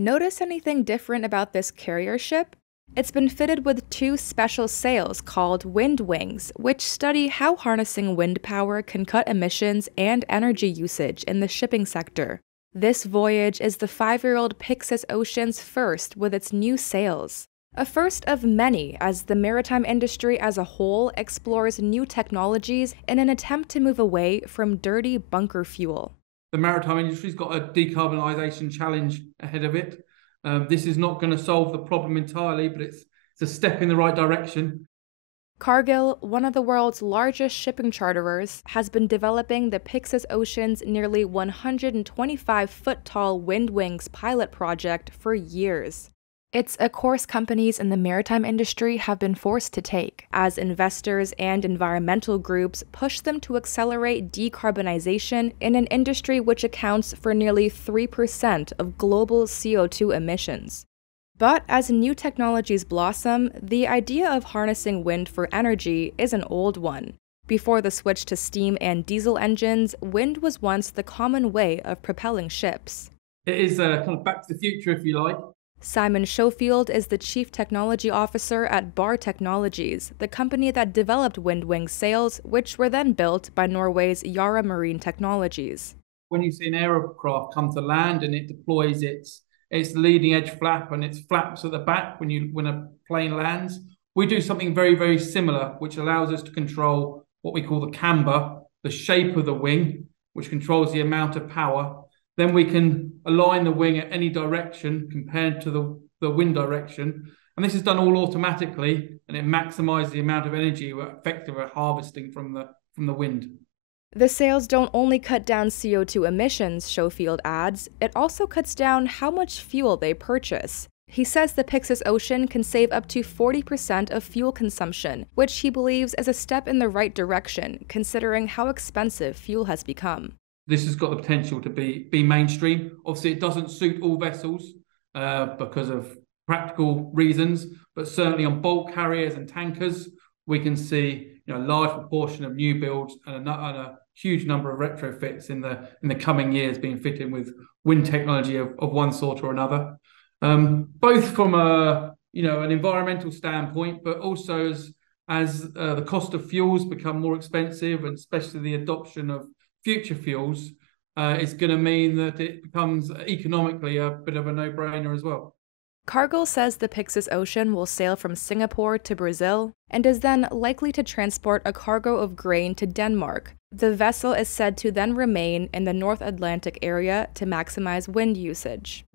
Notice anything different about this carrier ship? It's been fitted with two special sails called wind wings, which study how harnessing wind power can cut emissions and energy usage in the shipping sector. This voyage is the 5-year-old Pyxis Ocean's first with its new sails. A first of many as the maritime industry as a whole explores new technologies in an attempt to move away from dirty bunker fuel. The maritime industry's got a decarbonisation challenge ahead of it. This is not going to solve the problem entirely, but it's a step in the right direction. Cargill, one of the world's largest shipping charterers, has been developing the Pyxis Ocean's nearly 125-foot-tall wind wings pilot project for years. It's a course companies in the maritime industry have been forced to take, as investors and environmental groups push them to accelerate decarbonization in an industry which accounts for nearly 3% of global CO2 emissions. But as new technologies blossom, the idea of harnessing wind for energy is an old one. Before the switch to steam and diesel engines, wind was once the common way of propelling ships. It is kind of back to the future, if you like. Simon Schofield is the Chief Technology Officer at Bar Technologies, the company that developed Windwing sails, which were then built by Norway's Yara Marine Technologies. When you see an aircraft come to land and it deploys its leading edge flap and its flaps at the back when a plane lands, we do something very, very similar, which allows us to control what we call the camber, the shape of the wing, which controls the amount of power. Then we can align the wing at any direction compared to the wind direction. And this is done all automatically, and it maximizes the amount of energy we're effectively harvesting from the wind. The sails don't only cut down CO2 emissions, Schofield adds, it also cuts down how much fuel they purchase. He says the Pyxis Ocean can save up to 40% of fuel consumption, which he believes is a step in the right direction, considering how expensive fuel has become. This has got the potential to be mainstream. Obviously, it doesn't suit all vessels because of practical reasons, but certainly on bulk carriers and tankers, we can see a large proportion of new builds and a huge number of retrofits in the coming years being fitted with wind technology of one sort or another. Both from an environmental standpoint, but also as the cost of fuels become more expensive, and especially the adoption of future fuels is going to mean that it becomes economically a bit of a no-brainer as well. Cargill says the Pyxis Ocean will sail from Singapore to Brazil and is then likely to transport a cargo of grain to Denmark. The vessel is said to then remain in the North Atlantic area to maximize wind usage.